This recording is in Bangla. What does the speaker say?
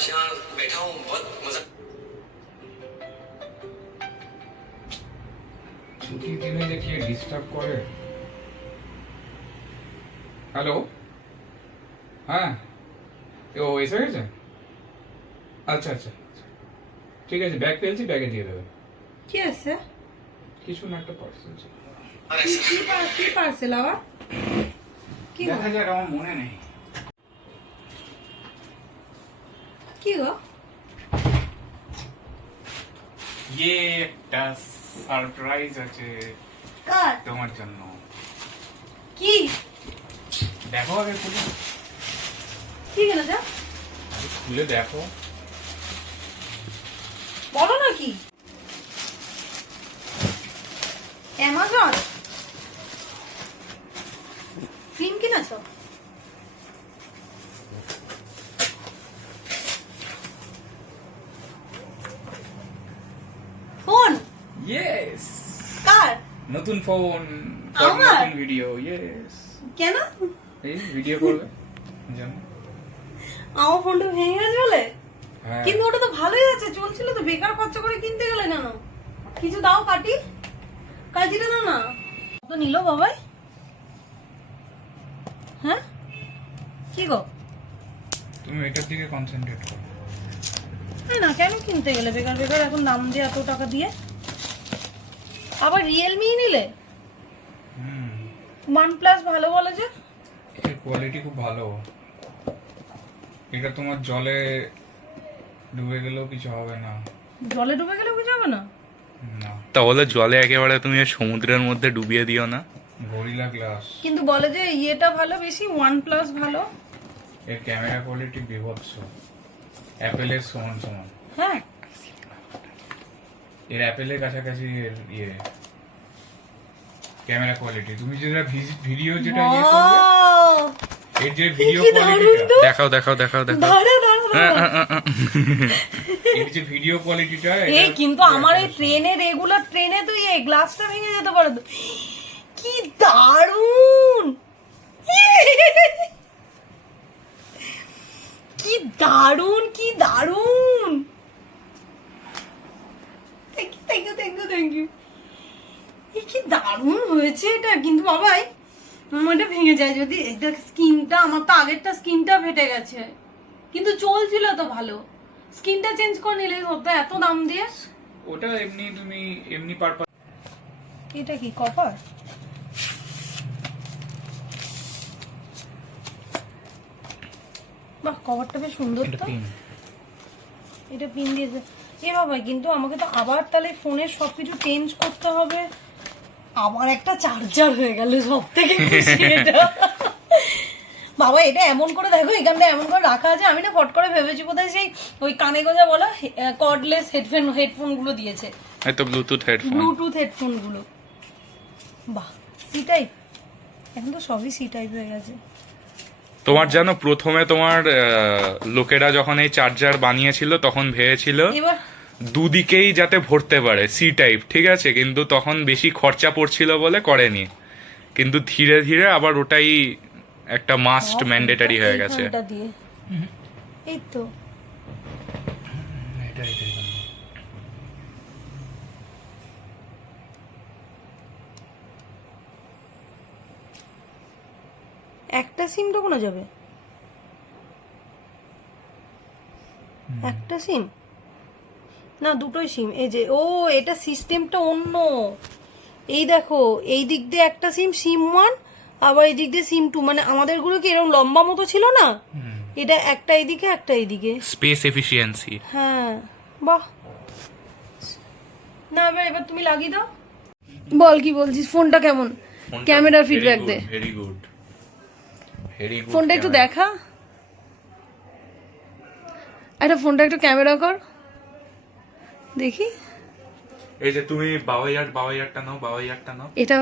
आज यहाँ बैठा हूँ, बहुत मजा। ছুটির দিনে যে কে ডিস্টার্ব করে। হ্যালো, হ্যাঁ ও এসে গেছে? আচ্ছা আচ্ছা ঠিক আছে, ব্যাগ পেয়েছি, ব্যাগে দিয়ে দেবে। কি আছে? কিছু না, একটা পার্সেল ছিল। কি পার্সেল আবার? কি দেখা যাক, আমার মনে নেই। কি গো? ये একটা সারপ্রাইজ আছে কার? তোমার জন্য। কি? দেখো আগে খুলে। কি গেল যা? খুলে দেখো। বলো না কি? অ্যামাজন ক্রিম কিনেছো? ফোন? ইয়েস, কার? নতুন ফোন, আমার? নতুন ভিডিও। ইয়েস, কেন? এই ভিডিও করবে জানো? আমার ফোনটা ভেঙে গেছে বলে? হ্যাঁ, কিন্তু ওটা তো ভালোই আছে, চলছিল তো, বেকার খরচা করে কিনতে গেলে কেন? কিছু দাও কাটি, কাজিটা দাও না। কত নিল বাবাই? হ্যাঁ কি গো? তুমি এটার দিকে কনসেন্ট্রেট করো। না কেন কিনতে গেলে বেকার বেকার এখন দাম দিয়ে এত টাকা দিয়ে? আবার রিয়েলমি নিলে? OnePlus ভালো বলে যে? এর কোয়ালিটি খুব ভালো। এটা তোমার জলে ডুবে গেলেও কিছু হবে না। জলে ডুবে গেলেও কিছু হবে না? না, তাহলে জলে একেবারে তুমি সমুদ্রের মধ্যে ডুবিয়ে দিও না। Gorilla glass. কিন্তু বলে যে ইয়েটা ভালো বেশি, OnePlus ভালো। এর ক্যামেরা কোয়ালিটি বিভৎস, অ্যাপেলের সমান সমান। হ্যাঁ এর অ্যাপেলের কাছাকাছি এর ইয়ে ক্যামেরা কোয়ালিটি। তুমি যেটা ভিডিও যেটা ইয়ে করবে, Wow! এর যে ভিডিও কি দারুণ কোয়ালিটিটা, তো। দেখাও দেখাও দেখাও দেখাও। দাঁড়া দাঁড়া দাঁড়া। এর যে ভিডিও কোয়ালিটিটা, এই কিন্তু আমার এই ট্রেনে, রেগুলার ট্রেনে তো এই গ্লাসটা ভেঙে যেতে পারে তো। কি দারুণ, কি দারুণ, কি দারুণ। Thank you thank you thank you thank you. এই কি দারুণ হয়েছে এটা, কিন্তু বাবাই এটা ভেঙে যায় যদি। এটা স্কিনটা, আমার তো আগেরটা স্কিনটা ফেটে গেছে, কিন্তু চলছিল তো ভালো। স্কিনটা চেঞ্জ করে নিলে হতো এত দাম দিয়ে। ওটা এমনি তুমি এমনি পারপাস। এটা কি কভার? বাহ, কভারটা বেশ সুন্দর তো। এটা পিন দিয়েছে এ বাবা। কিন্তু আমাকে তো আবার তাহলে ফোনের সবকিছু চেঞ্জ করতে হবে। আবার একটা চার্জার হয়ে গেল, সব থেকে খুশি এটা। বাবা এটা এমন করে দেখো, এখানটা এমন করে রাখা আছে। আমি না ফট করে ভেবেছি বোধহয় সেই ওই কানে গোজা বলা কর্ডলেস হেডফোন গুলো দিয়েছে, এই তো ব্লুটুথ হেডফোন। ব্লুটুথ হেডফোন গুলো। বাহ, সি টাইপ। এখন তো সবই সি টাইপ হয়ে গেছে। তোমার জানো প্রথমে তোমার লোকেরা যখন এই চার্জার বানিয়েছিল তখন ভেবেছিল এবার দুদিকেই যাতে ভরতে পারে, সি টাইপ, ঠিক আছে, কিন্তু তখন বেশি খরচা পড়ছিল বলে করেনি। কিন্তু ধীরে ধীরে আবার ওটাই একটা মাস্ট ম্যান্ডেটারি হয়ে গেছে। এইখানটা দিয়ে এই তো। একটা সিম ঢোকানো যাবে? একটা সিম না, দুটোই সিম। এই যে ও, এটা সিস্টেমটা অন্য। এই দেখো, এই দিক দিয়ে একটা সিম, সিম 1, আবার এই দিক দিয়ে সিম 2। মানে আমাদের গুলো কি এরকম লম্বা মতো ছিল না, এটা একটা এইদিকে একটা এইদিকে। Space efficiency. হ্যাঁ বাহ। না এবার এবার তুমি লাগিয়ে দাও। বল কি বলছিস, ফোনটা কেমন? ক্যামেরার ফিডব্যাক দে। Very good, very good. ফোনটা একটু দেখা, একটা ফোনটা একটু ক্যামেরা কর দেখি। এই যে তুমি বাবাইয়ারটা নাও, বাবাইয়ারটা নাও। এটা